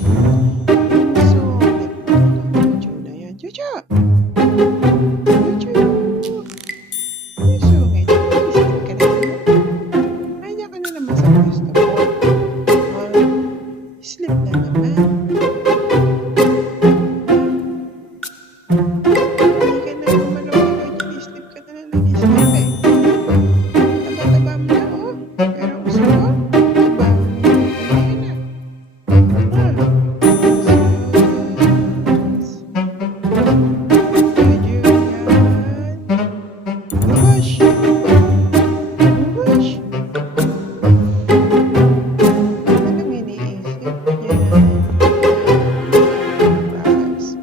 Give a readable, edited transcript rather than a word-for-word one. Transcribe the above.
Sungit naman ng Jojo na yan. Jojo! Jojo! Yung sungit. Isip ka na naman. Kaya ka na naman sa gusto mo. Sleep na naman. Hindi ka na malawalaw dyan. Sleep ka na lang. Sleep eh. Taba-taba mo na oh. Pero gusto mo? Taba. Hindi ka na. Relax.